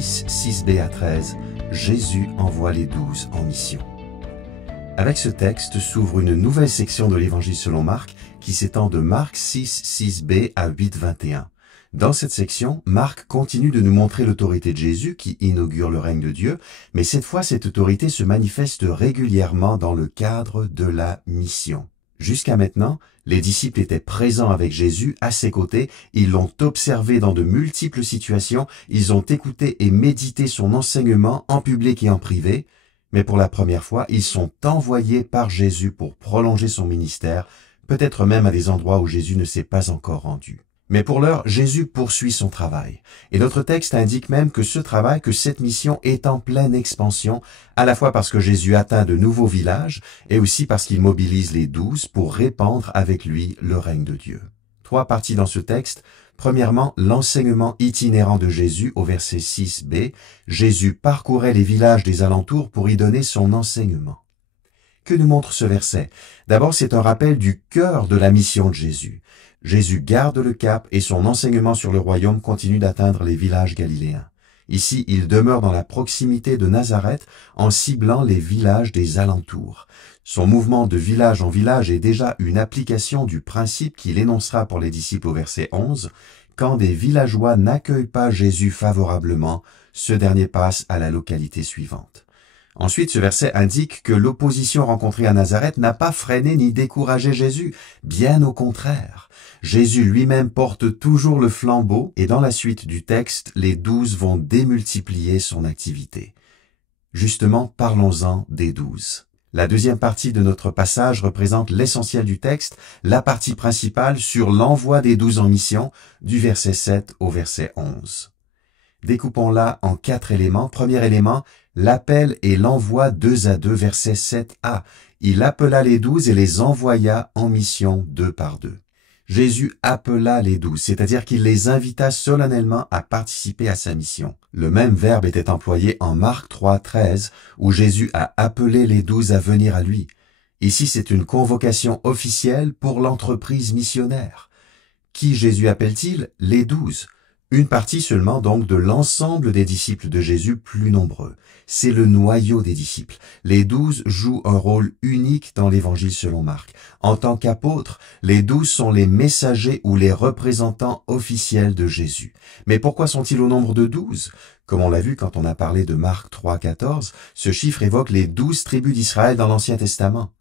6, 6b à 13, Jésus envoie les 12 en mission. Avec ce texte s'ouvre une nouvelle section de l'Évangile selon Marc qui s'étend de Marc 6, 6b à 8, 21. Dans cette section, Marc continue de nous montrer l'autorité de Jésus qui inaugure le règne de Dieu, mais cette fois cette autorité se manifeste régulièrement dans le cadre de la mission. Jusqu'à maintenant, les disciples étaient présents avec Jésus à ses côtés, ils l'ont observé dans de multiples situations, ils ont écouté et médité son enseignement en public et en privé, mais pour la première fois, ils sont envoyés par Jésus pour prolonger son ministère, peut-être même à des endroits où Jésus ne s'est pas encore rendu. Mais pour l'heure, Jésus poursuit son travail. Et notre texte indique même que ce travail, que cette mission est en pleine expansion, à la fois parce que Jésus atteint de nouveaux villages et aussi parce qu'il mobilise les 12 pour répandre avec lui le règne de Dieu. 3 parties dans ce texte. Premièrement, l'enseignement itinérant de Jésus au verset 6b. Jésus parcourait les villages des alentours pour y donner son enseignement. Que nous montre ce verset? D'abord, c'est un rappel du cœur de la mission de Jésus. Jésus garde le cap et son enseignement sur le royaume continue d'atteindre les villages galiléens. Ici, il demeure dans la proximité de Nazareth en ciblant les villages des alentours. Son mouvement de village en village est déjà une application du principe qu'il énoncera pour les disciples au verset 11. Quand des villageois n'accueillent pas Jésus favorablement, ce dernier passe à la localité suivante. Ensuite, ce verset indique que l'opposition rencontrée à Nazareth n'a pas freiné ni découragé Jésus, bien au contraire. Jésus lui-même porte toujours le flambeau et dans la suite du texte, les 12 vont démultiplier son activité. Justement, parlons-en des 12. La deuxième partie de notre passage représente l'essentiel du texte, la partie principale sur l'envoi des 12 en mission, du verset 7 au verset 11. Découpons-la en 4 éléments. Premier élément, l'appel et l'envoi 2 à 2, verset 7a. Il appela les 12 et les envoya en mission 2 par 2. Jésus appela les 12, c'est-à-dire qu'il les invita solennellement à participer à sa mission. Le même verbe était employé en Marc 3, 13, où Jésus a appelé les 12 à venir à lui. Ici, c'est une convocation officielle pour l'entreprise missionnaire. Qui Jésus appelle-t-il? Les 12. Une partie seulement donc de l'ensemble des disciples de Jésus plus nombreux. C'est le noyau des disciples. Les 12 jouent un rôle unique dans l'Évangile selon Marc. En tant qu'apôtres, les 12 sont les messagers ou les représentants officiels de Jésus. Mais pourquoi sont-ils au nombre de 12? Comme on l'a vu quand on a parlé de Marc 3, 14, ce chiffre évoque les 12 tribus d'Israël dans l'Ancien Testament.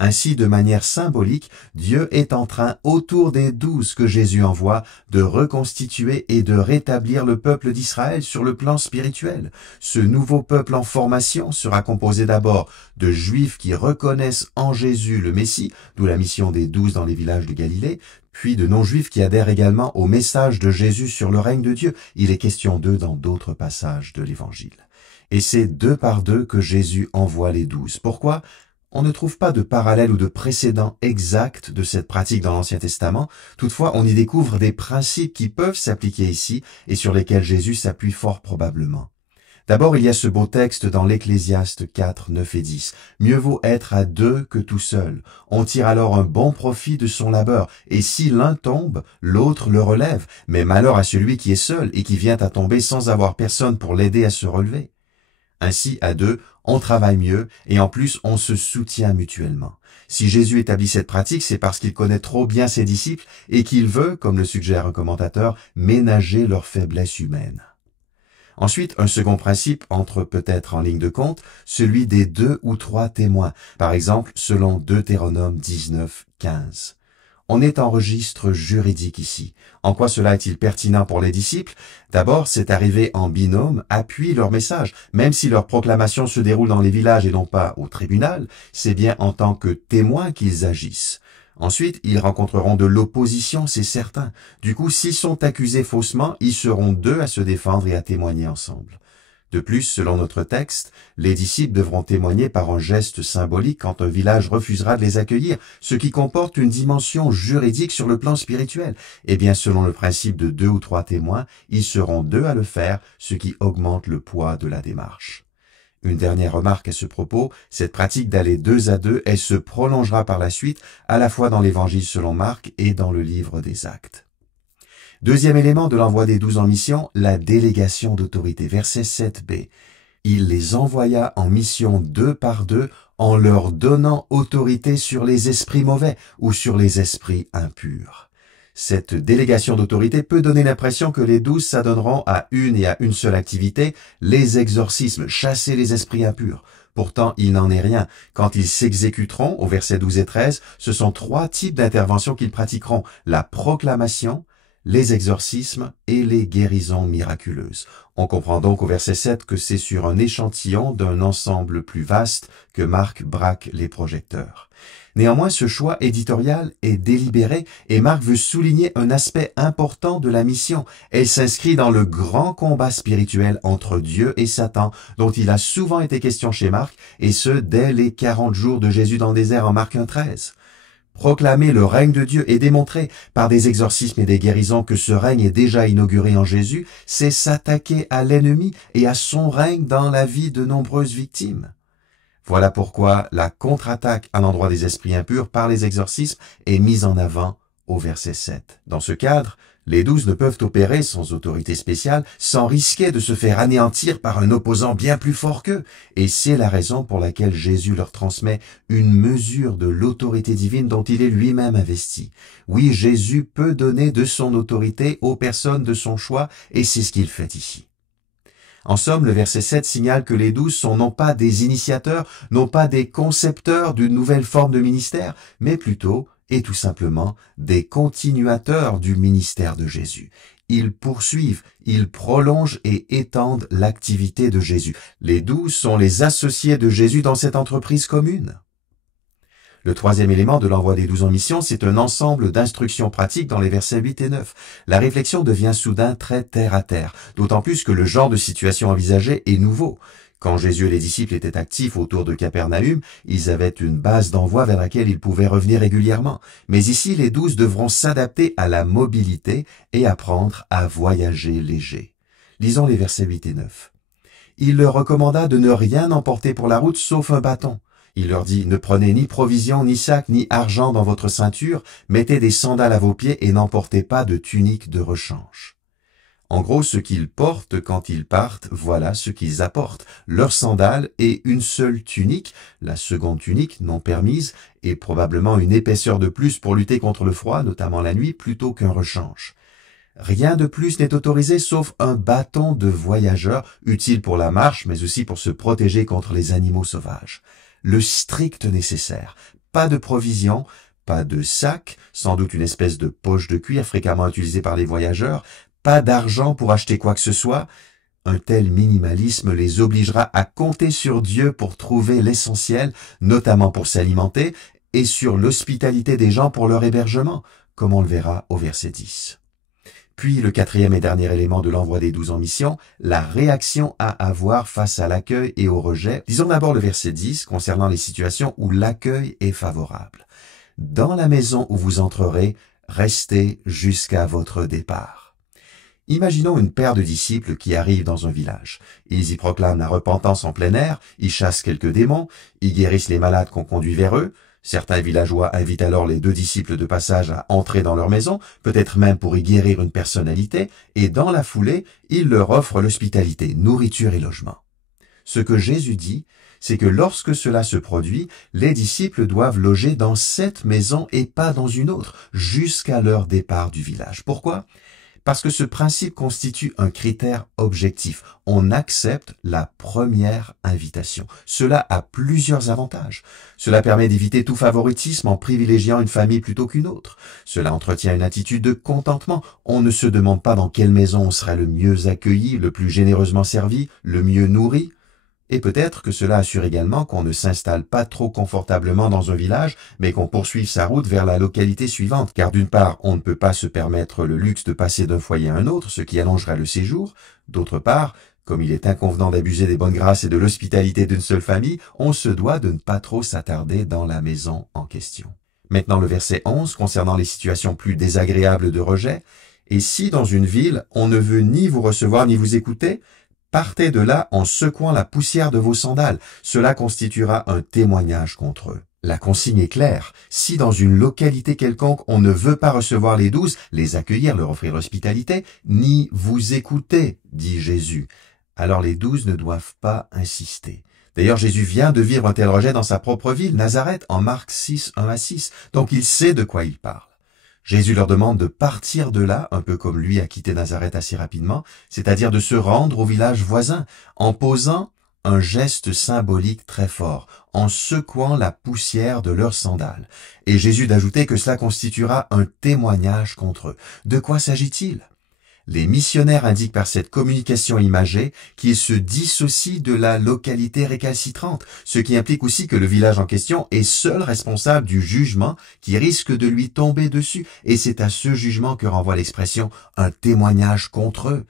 Ainsi, de manière symbolique, Dieu est en train, autour des 12 que Jésus envoie, de reconstituer et de rétablir le peuple d'Israël sur le plan spirituel. Ce nouveau peuple en formation sera composé d'abord de Juifs qui reconnaissent en Jésus le Messie, d'où la mission des 12 dans les villages de Galilée, puis de non-juifs qui adhèrent également au message de Jésus sur le règne de Dieu. Il est question d'eux dans d'autres passages de l'Évangile. Et c'est 2 par 2 que Jésus envoie les 12. Pourquoi ? On ne trouve pas de parallèle ou de précédent exact de cette pratique dans l'Ancien Testament. Toutefois, on y découvre des principes qui peuvent s'appliquer ici et sur lesquels Jésus s'appuie fort probablement. D'abord, il y a ce beau texte dans l'Ecclésiaste 4, 9 et 10. « Mieux vaut être à 2 que tout seul. On tire alors un bon profit de son labeur. Et si l'un tombe, l'autre le relève. Mais malheur à celui qui est seul et qui vient à tomber sans avoir personne pour l'aider à se relever. » Ainsi, à 2, on travaille mieux et en plus, on se soutient mutuellement. Si Jésus établit cette pratique, c'est parce qu'il connaît trop bien ses disciples et qu'il veut, comme le suggère un commentateur, ménager leurs faiblesses humaines. Ensuite, un second principe entre peut-être en ligne de compte, celui des 2 ou 3 témoins, par exemple selon Deutéronome 19, 15. On est en registre juridique ici. En quoi cela est-il pertinent pour les disciples? D'abord, cette arrivée en binôme appuie leur message. Même si leur proclamation se déroule dans les villages et non pas au tribunal, c'est bien en tant que témoins qu'ils agissent. Ensuite, ils rencontreront de l'opposition, c'est certain. Du coup, s'ils sont accusés faussement, ils seront 2 à se défendre et à témoigner ensemble. De plus, selon notre texte, les disciples devront témoigner par un geste symbolique quand un village refusera de les accueillir, ce qui comporte une dimension juridique sur le plan spirituel. Eh bien, selon le principe de 2 ou 3 témoins, ils seront 2 à le faire, ce qui augmente le poids de la démarche. Une dernière remarque à ce propos, cette pratique d'aller 2 à 2, elle se prolongera par la suite, à la fois dans l'Évangile selon Marc et dans le livre des Actes. Deuxième élément de l'envoi des 12 en mission, la délégation d'autorité. Verset 7b. Il les envoya en mission 2 par 2 en leur donnant autorité sur les esprits mauvais ou sur les esprits impurs. Cette délégation d'autorité peut donner l'impression que les 12 s'adonneront à une seule activité, les exorcismes, chasser les esprits impurs. Pourtant, il n'en est rien. Quand ils s'exécuteront, au verset 12 et 13, ce sont 3 types d'interventions qu'ils pratiqueront: la proclamation, les exorcismes et les guérisons miraculeuses. On comprend donc au verset 7 que c'est sur un échantillon d'un ensemble plus vaste que Marc braque les projecteurs. Néanmoins, ce choix éditorial est délibéré et Marc veut souligner un aspect important de la mission. Elle s'inscrit dans le grand combat spirituel entre Dieu et Satan, dont il a souvent été question chez Marc, et ce, dès les 40 jours de Jésus dans le désert en Marc 1,13. Proclamer le règne de Dieu et démontrer par des exorcismes et des guérisons que ce règne est déjà inauguré en Jésus, c'est s'attaquer à l'ennemi et à son règne dans la vie de nombreuses victimes. Voilà pourquoi la contre-attaque à l'endroit des esprits impurs par les exorcismes est mise en avant au verset 7. Dans ce cadre, les 12 ne peuvent opérer sans autorité spéciale, sans risquer de se faire anéantir par un opposant bien plus fort qu'eux. Et c'est la raison pour laquelle Jésus leur transmet une mesure de l'autorité divine dont il est lui-même investi. Oui, Jésus peut donner de son autorité aux personnes de son choix, et c'est ce qu'il fait ici. En somme, le verset 7 signale que les 12 sont non pas des initiateurs, non pas des concepteurs d'une nouvelle forme de ministère, mais plutôt et tout simplement des continuateurs du ministère de Jésus. Ils poursuivent, ils prolongent et étendent l'activité de Jésus. Les 12 sont les associés de Jésus dans cette entreprise commune. Le troisième élément de l'envoi des 12 en mission, c'est un ensemble d'instructions pratiques dans les versets 8 et 9. La réflexion devient soudain très terre à terre, d'autant plus que le genre de situation envisagée est nouveau. Quand Jésus et les disciples étaient actifs autour de Capernaüm, ils avaient une base d'envoi vers laquelle ils pouvaient revenir régulièrement. Mais ici, les 12 devront s'adapter à la mobilité et apprendre à voyager léger. Lisons les versets 8 et 9. Il leur recommanda de ne rien emporter pour la route sauf un bâton. Il leur dit, ne prenez ni provision, ni sac, ni argent dans votre ceinture, mettez des sandales à vos pieds et n'emportez pas de tunique de rechange. En gros, ce qu'ils portent quand ils partent, voilà ce qu'ils apportent. Leurs sandales et une seule tunique, la seconde tunique non permise, et probablement une épaisseur de plus pour lutter contre le froid, notamment la nuit, plutôt qu'un rechange. Rien de plus n'est autorisé sauf un bâton de voyageur, utile pour la marche, mais aussi pour se protéger contre les animaux sauvages. Le strict nécessaire. Pas de provisions, pas de sac, sans doute une espèce de poche de cuir fréquemment utilisée par les voyageurs, pas d'argent pour acheter quoi que ce soit. Un tel minimalisme les obligera à compter sur Dieu pour trouver l'essentiel, notamment pour s'alimenter, et sur l'hospitalité des gens pour leur hébergement, comme on le verra au verset 10. Puis le quatrième et dernier élément de l'envoi des 12 en mission, la réaction à avoir face à l'accueil et au rejet. Disons d'abord le verset 10 concernant les situations où l'accueil est favorable. Dans la maison où vous entrerez, restez jusqu'à votre départ. Imaginons une paire de disciples qui arrivent dans un village. Ils y proclament la repentance en plein air, ils chassent quelques démons, ils guérissent les malades qu'on conduit vers eux. Certains villageois invitent alors les 2 disciples de passage à entrer dans leur maison, peut-être même pour y guérir une personnalité, et dans la foulée, ils leur offrent l'hospitalité, nourriture et logement. Ce que Jésus dit, c'est que lorsque cela se produit, les disciples doivent loger dans cette maison et pas dans une autre, jusqu'à leur départ du village. Pourquoi ? Parce que ce principe constitue un critère objectif. On accepte la première invitation. Cela a plusieurs avantages. Cela permet d'éviter tout favoritisme en privilégiant une famille plutôt qu'une autre. Cela entretient une attitude de contentement. On ne se demande pas dans quelle maison on sera le mieux accueilli, le plus généreusement servi, le mieux nourri. Et peut-être que cela assure également qu'on ne s'installe pas trop confortablement dans un village, mais qu'on poursuive sa route vers la localité suivante. Car d'une part, on ne peut pas se permettre le luxe de passer d'un foyer à un autre, ce qui allongerait le séjour. D'autre part, comme il est inconvenant d'abuser des bonnes grâces et de l'hospitalité d'une seule famille, on se doit de ne pas trop s'attarder dans la maison en question. Maintenant le verset 11 concernant les situations plus désagréables de rejet. Et si dans une ville, on ne veut ni vous recevoir ni vous écouter, partez de là en secouant la poussière de vos sandales. Cela constituera un témoignage contre eux. La consigne est claire. Si dans une localité quelconque on ne veut pas recevoir les 12, les accueillir, leur offrir l'hospitalité, ni vous écouter, dit Jésus, alors les 12 ne doivent pas insister. D'ailleurs, Jésus vient de vivre un tel rejet dans sa propre ville, Nazareth, en Marc 6, 1-6, donc il sait de quoi il parle. Jésus leur demande de partir de là, un peu comme lui a quitté Nazareth assez rapidement, c'est-à-dire de se rendre au village voisin, en posant un geste symbolique très fort, en secouant la poussière de leurs sandales. Et Jésus d'ajouter que cela constituera un témoignage contre eux. De quoi s'agit-il? Les missionnaires indiquent par cette communication imagée qu'ils se dissocient de la localité récalcitrante, ce qui implique aussi que le village en question est seul responsable du jugement qui risque de lui tomber dessus, et c'est à ce jugement que renvoie l'expression « un témoignage contre eux ».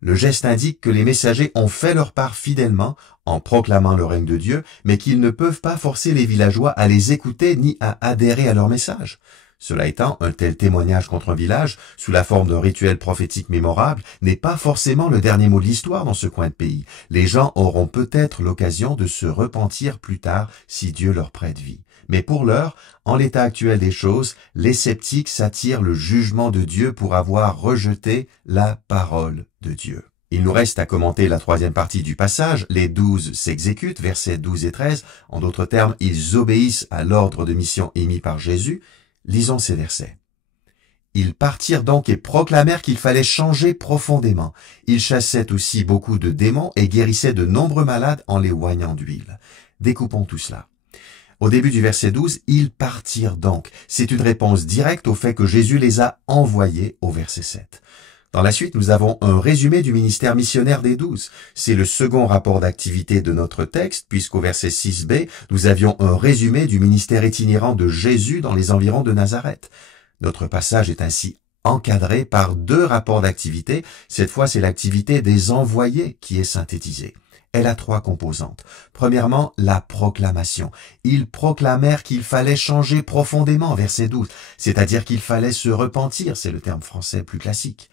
Le geste indique que les messagers ont fait leur part fidèlement en proclamant le règne de Dieu, mais qu'ils ne peuvent pas forcer les villageois à les écouter ni à adhérer à leur message. Cela étant, un tel témoignage contre un village, sous la forme d'un rituel prophétique mémorable, n'est pas forcément le dernier mot de l'histoire dans ce coin de pays. Les gens auront peut-être l'occasion de se repentir plus tard si Dieu leur prête vie. Mais pour l'heure, en l'état actuel des choses, les sceptiques s'attirent le jugement de Dieu pour avoir rejeté la parole de Dieu. Il nous reste à commenter la troisième partie du passage. Les 12 s'exécutent, versets 12 et 13. En d'autres termes, ils obéissent à l'ordre de mission émis par Jésus. Lisons ces versets. Ils partirent donc et proclamèrent qu'il fallait changer profondément. Ils chassaient aussi beaucoup de démons et guérissaient de nombreux malades en les oignant d'huile. Découpons tout cela. Au début du verset 12, ils partirent donc. C'est une réponse directe au fait que Jésus les a envoyés au verset 7. Dans la suite, nous avons un résumé du ministère missionnaire des 12. C'est le second rapport d'activité de notre texte, puisqu'au verset 6b, nous avions un résumé du ministère itinérant de Jésus dans les environs de Nazareth. Notre passage est ainsi encadré par deux rapports d'activité. Cette fois, c'est l'activité des envoyés qui est synthétisée. Elle a trois composantes. Premièrement, la proclamation. Ils proclamèrent qu'il fallait changer profondément, verset 12, c'est-à-dire qu'il fallait se repentir, c'est le terme français plus classique.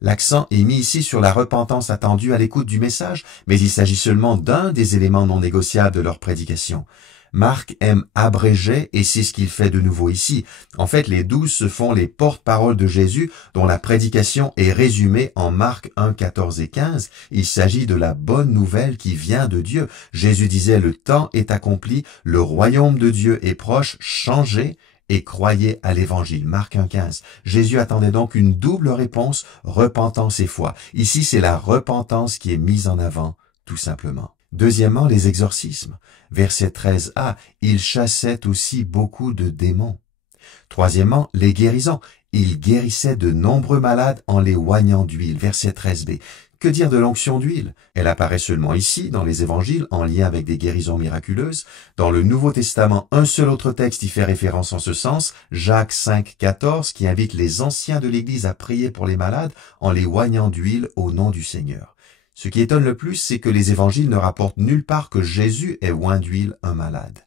L'accent est mis ici sur la repentance attendue à l'écoute du message, mais il s'agit seulement d'un des éléments non négociables de leur prédication. Marc aime abréger et c'est ce qu'il fait de nouveau ici. En fait, les 12 se font les porte-paroles de Jésus dont la prédication est résumée en Marc 1, 14 et 15. Il s'agit de la bonne nouvelle qui vient de Dieu. Jésus disait « Le temps est accompli, le royaume de Dieu est proche, changez et croyez à l'évangile ». Marc 1, 15. Jésus attendait donc une double réponse, repentance et foi. Ici, c'est la repentance qui est mise en avant, tout simplement. Deuxièmement, les exorcismes. Verset 13a, ils chassaient aussi beaucoup de démons. Troisièmement, les guérisons. Ils guérissaient de nombreux malades en les oignant d'huile. Verset 13b. Que dire de l'onction d'huile? Elle apparaît seulement ici, dans les évangiles, en lien avec des guérisons miraculeuses. Dans le Nouveau Testament, un seul autre texte y fait référence en ce sens, Jacques 5, 14, qui invite les anciens de l'Église à prier pour les malades en les oignant d'huile au nom du Seigneur. Ce qui étonne le plus, c'est que les évangiles ne rapportent nulle part que Jésus ait oint d'huile un malade.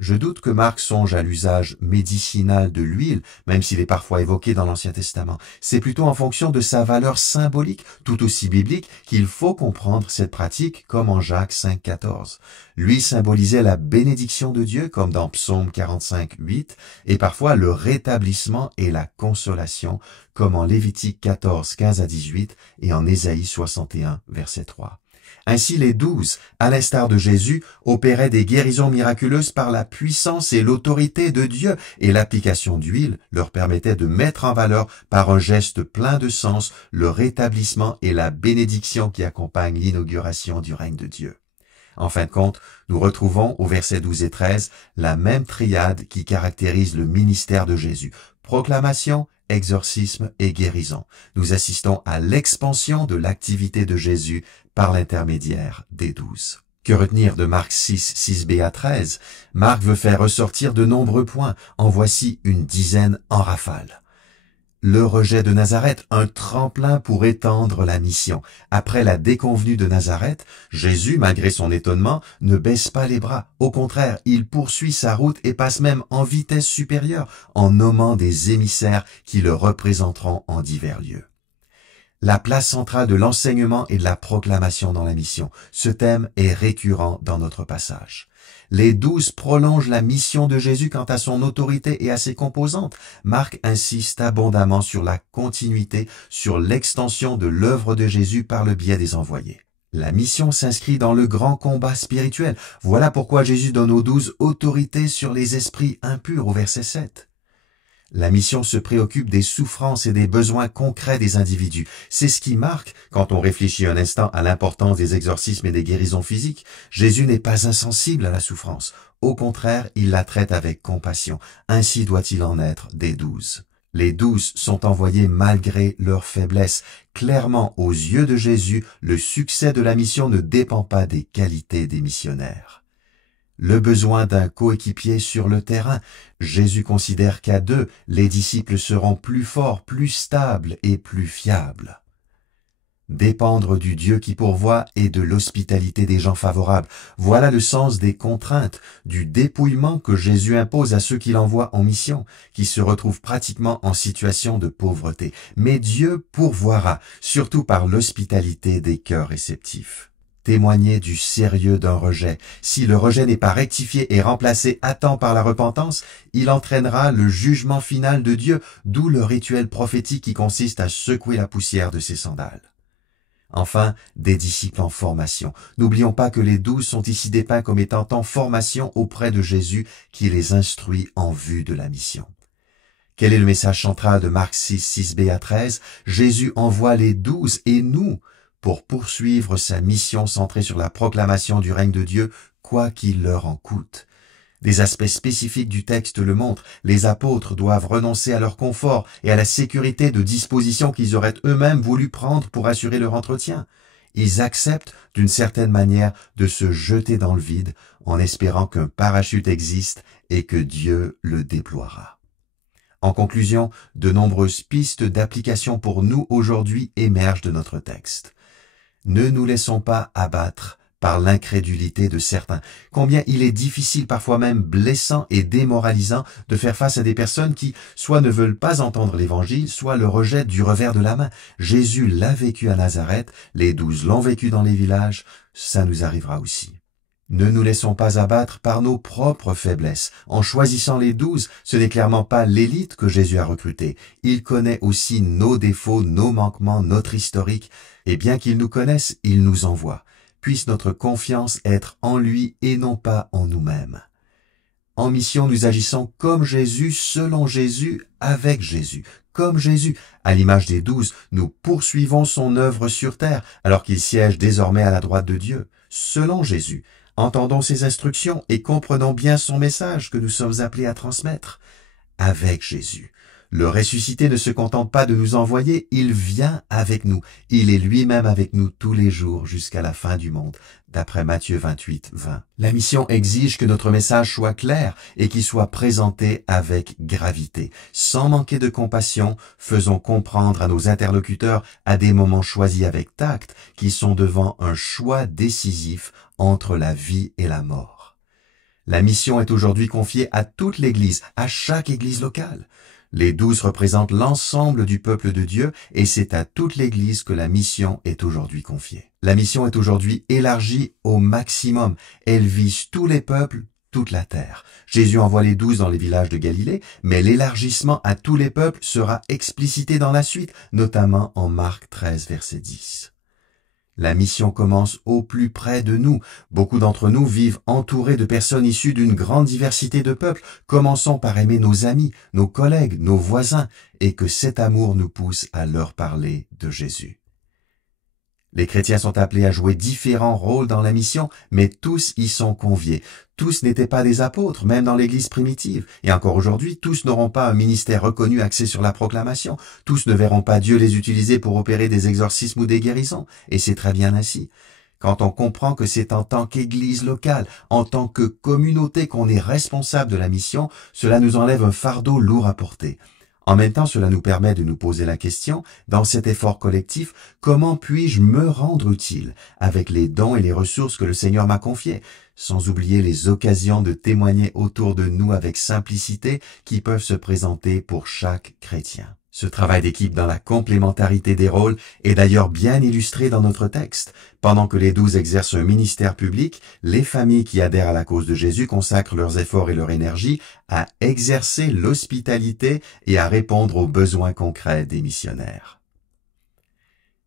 Je doute que Marc songe à l'usage médicinal de l'huile, même s'il est parfois évoqué dans l'Ancien Testament. C'est plutôt en fonction de sa valeur symbolique, tout aussi biblique, qu'il faut comprendre cette pratique, comme en Jacques 5, 14. L'huile symbolisait la bénédiction de Dieu, comme dans Psaume 45, 8, et parfois le rétablissement et la consolation, comme en Lévitique 14, 15 à 18, et en Ésaïe 61, verset 3. Ainsi les 12, à l'instar de Jésus, opéraient des guérisons miraculeuses par la puissance et l'autorité de Dieu, et l'application d'huile leur permettait de mettre en valeur par un geste plein de sens le rétablissement et la bénédiction qui accompagnent l'inauguration du règne de Dieu. En fin de compte, nous retrouvons au verset 12 et 13 la même triade qui caractérise le ministère de Jésus. Proclamation, exorcisme et guérison. Nous assistons à l'expansion de l'activité de Jésus par l'intermédiaire des 12. Que retenir de Marc 6, 6b à 13? Marc veut faire ressortir de nombreux points. En voici une dizaine en rafale. Le rejet de Nazareth, un tremplin pour étendre la mission. Après la déconvenue de Nazareth, Jésus, malgré son étonnement, ne baisse pas les bras. Au contraire, il poursuit sa route et passe même en vitesse supérieure, en nommant des émissaires qui le représenteront en divers lieux. la place centrale de l'enseignement et de la proclamation dans la mission. Ce thème est récurrent dans notre passage. Les 12 prolongent la mission de Jésus quant à son autorité et à ses composantes. Marc insiste abondamment sur la continuité, sur l'extension de l'œuvre de Jésus par le biais des envoyés. La mission s'inscrit dans le grand combat spirituel. Voilà pourquoi Jésus donne aux 12 autorité sur les esprits impurs au verset 7. La mission se préoccupe des souffrances et des besoins concrets des individus. C'est ce qui marque, quand on réfléchit un instant à l'importance des exorcismes et des guérisons physiques, Jésus n'est pas insensible à la souffrance. Au contraire, il la traite avec compassion. Ainsi doit-il en être des 12. Les 12 sont envoyés malgré leur faiblesse. Clairement, aux yeux de Jésus, le succès de la mission ne dépend pas des qualités des missionnaires. Le besoin d'un coéquipier sur le terrain. Jésus considère qu'à 2, les disciples seront plus forts, plus stables et plus fiables. Dépendre du Dieu qui pourvoit et de l'hospitalité des gens favorables. Voilà le sens des contraintes, du dépouillement que Jésus impose à ceux qu'il envoie en mission, qui se retrouvent pratiquement en situation de pauvreté. Mais Dieu pourvoira, surtout par l'hospitalité des cœurs réceptifs. Témoigner du sérieux d'un rejet. Si le rejet n'est pas rectifié et remplacé à temps par la repentance, il entraînera le jugement final de Dieu, d'où le rituel prophétique qui consiste à secouer la poussière de ses sandales. Enfin, des disciples en formation. N'oublions pas que les 12 sont ici dépeints comme étant en formation auprès de Jésus qui les instruit en vue de la mission. Quel est le message central de Marc 6b à 13? Jésus envoie les 12 et nous pour poursuivre sa mission centrée sur la proclamation du règne de Dieu, quoi qu'il leur en coûte. Des aspects spécifiques du texte le montrent. Les apôtres doivent renoncer à leur confort et à la sécurité de dispositions qu'ils auraient eux-mêmes voulu prendre pour assurer leur entretien. Ils acceptent, d'une certaine manière, de se jeter dans le vide en espérant qu'un parachute existe et que Dieu le déploiera. En conclusion, de nombreuses pistes d'application pour nous aujourd'hui émergent de notre texte. Ne nous laissons pas abattre par l'incrédulité de certains. Combien il est difficile, parfois même blessant et démoralisant, de faire face à des personnes qui, soit ne veulent pas entendre l'évangile, soit le rejettent du revers de la main. Jésus l'a vécu à Nazareth, les 12 l'ont vécu dans les villages, ça nous arrivera aussi. Ne nous laissons pas abattre par nos propres faiblesses. En choisissant les 12, ce n'est clairement pas l'élite que Jésus a recrutée. Il connaît aussi nos défauts, nos manquements, notre historique. Et bien qu'il nous connaisse, il nous envoie. Puisse notre confiance être en lui et non pas en nous-mêmes. En mission, nous agissons comme Jésus, selon Jésus, avec Jésus. Comme Jésus, à l'image des 12, nous poursuivons son œuvre sur terre, alors qu'il siège désormais à la droite de Dieu. Selon Jésus, entendons ses instructions et comprenons bien son message que nous sommes appelés à transmettre. Avec Jésus. Le ressuscité ne se contente pas de nous envoyer, il vient avec nous. Il est lui-même avec nous tous les jours jusqu'à la fin du monde, d'après Matthieu 28, 20. La mission exige que notre message soit clair et qu'il soit présenté avec gravité. Sans manquer de compassion, faisons comprendre à nos interlocuteurs à des moments choisis avec tact qu'ils sont devant un choix décisif entre la vie et la mort. La mission est aujourd'hui confiée à toute l'Église, à chaque Église locale. Les 12 représentent l'ensemble du peuple de Dieu et c'est à toute l'Église que la mission est aujourd'hui confiée. La mission est aujourd'hui élargie au maximum. Elle vise tous les peuples, toute la terre. Jésus envoie les 12 dans les villages de Galilée, mais l'élargissement à tous les peuples sera explicité dans la suite, notamment en Marc 13, verset 10. La mission commence au plus près de nous. Beaucoup d'entre nous vivent entourés de personnes issues d'une grande diversité de peuples. Commençons par aimer nos amis, nos collègues, nos voisins, et que cet amour nous pousse à leur parler de Jésus. Les chrétiens sont appelés à jouer différents rôles dans la mission, mais tous y sont conviés. Tous n'étaient pas des apôtres, même dans l'Église primitive. Et encore aujourd'hui, tous n'auront pas un ministère reconnu axé sur la proclamation. Tous ne verront pas Dieu les utiliser pour opérer des exorcismes ou des guérisons. Et c'est très bien ainsi. Quand on comprend que c'est en tant qu'Église locale, en tant que communauté qu'on est responsable de la mission, cela nous enlève un fardeau lourd à porter. En même temps, cela nous permet de nous poser la question, dans cet effort collectif, comment puis-je me rendre utile avec les dons et les ressources que le Seigneur m'a confiés, sans oublier les occasions de témoigner autour de nous avec simplicité qui peuvent se présenter pour chaque chrétien. Ce travail d'équipe dans la complémentarité des rôles est d'ailleurs bien illustré dans notre texte. Pendant que les 12 exercent un ministère public, les familles qui adhèrent à la cause de Jésus consacrent leurs efforts et leur énergie à exercer l'hospitalité et à répondre aux besoins concrets des missionnaires.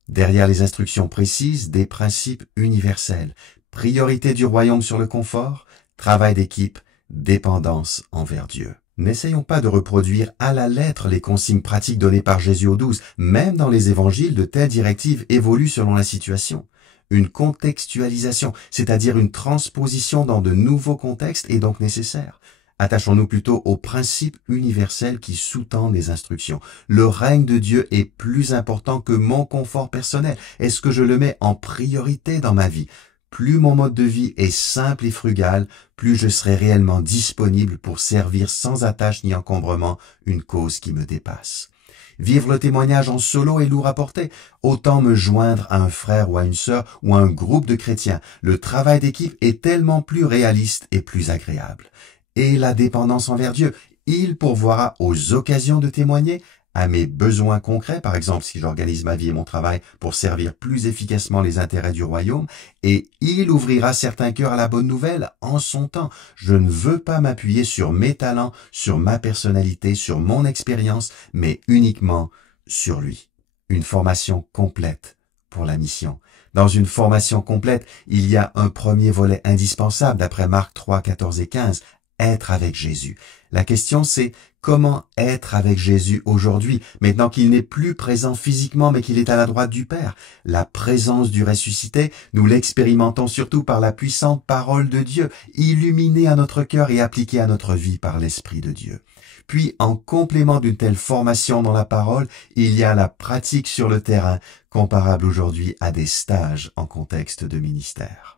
Derrière les instructions précises, des principes universels, priorité du royaume sur le confort, travail d'équipe, dépendance envers Dieu. N'essayons pas de reproduire à la lettre les consignes pratiques données par Jésus aux 12. Même dans les évangiles, de telles directives évoluent selon la situation. Une contextualisation, c'est-à-dire une transposition dans de nouveaux contextes, est donc nécessaire. Attachons-nous plutôt aux principes universels qui sous-tendent les instructions. Le règne de Dieu est plus important que mon confort personnel. Est-ce que je le mets en priorité dans ma vie? Plus mon mode de vie est simple et frugal, plus je serai réellement disponible pour servir sans attache ni encombrement une cause qui me dépasse. Vivre le témoignage en solo est lourd à porter. Autant me joindre à un frère ou à une sœur ou à un groupe de chrétiens. Le travail d'équipe est tellement plus réaliste et plus agréable. Et la dépendance envers Dieu, il pourvoira aux occasions de témoigner, à mes besoins concrets, par exemple si j'organise ma vie et mon travail pour servir plus efficacement les intérêts du royaume, et il ouvrira certains cœurs à la bonne nouvelle en son temps. Je ne veux pas m'appuyer sur mes talents, sur ma personnalité, sur mon expérience, mais uniquement sur lui. Une formation complète pour la mission. Dans une formation complète, il y a un premier volet indispensable d'après Marc 3, 14 et 15, être avec Jésus. La question c'est comment être avec Jésus aujourd'hui, maintenant qu'il n'est plus présent physiquement mais qu'il est à la droite du Père. La présence du ressuscité, nous l'expérimentons surtout par la puissante parole de Dieu, illuminée à notre cœur et appliquée à notre vie par l'Esprit de Dieu. Puis, en complément d'une telle formation dans la parole, il y a la pratique sur le terrain, comparable aujourd'hui à des stages en contexte de ministère.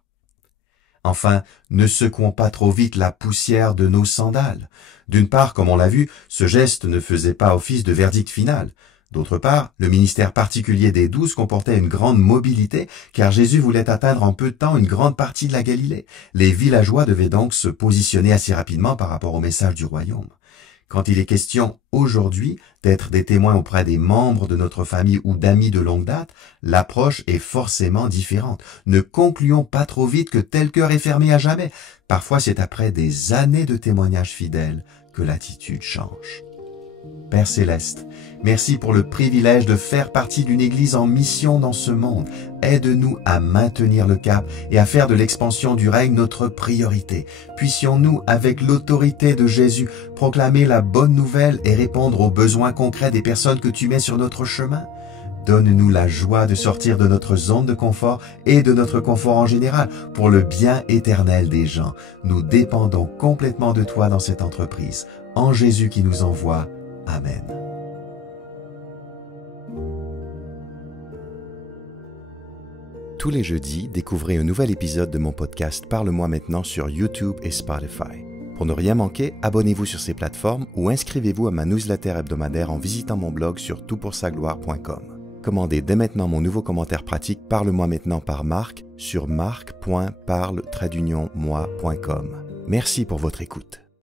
Enfin, ne secouons pas trop vite la poussière de nos sandales. D'une part, comme on l'a vu, ce geste ne faisait pas office de verdict final. D'autre part, le ministère particulier des 12 comportait une grande mobilité, car Jésus voulait atteindre en peu de temps une grande partie de la Galilée. Les villageois devaient donc se positionner assez rapidement par rapport au message du royaume. Quand il est question aujourd'hui d'être des témoins auprès des membres de notre famille ou d'amis de longue date, l'approche est forcément différente. Ne concluons pas trop vite que tel cœur est fermé à jamais. Parfois, c'est après des années de témoignages fidèles que l'attitude change. Père Céleste, merci pour le privilège de faire partie d'une Église en mission dans ce monde. Aide-nous à maintenir le cap et à faire de l'expansion du règne notre priorité. Puissions-nous, avec l'autorité de Jésus, proclamer la bonne nouvelle et répondre aux besoins concrets des personnes que tu mets sur notre chemin. Donne-nous la joie de sortir de notre zone de confort et de notre confort en général pour le bien éternel des gens. Nous dépendons complètement de toi dans cette entreprise. En Jésus qui nous envoie. Amen. Tous les jeudis, découvrez un nouvel épisode de mon podcast Parle-moi maintenant sur YouTube et Spotify. Pour ne rien manquer, abonnez-vous sur ces plateformes ou inscrivez-vous à ma newsletter hebdomadaire en visitant mon blog sur toutpoursagloire.com. Commandez dès maintenant mon nouveau commentaire pratique Parle-moi maintenant par Marc sur marc.parle-moi.com. Merci pour votre écoute.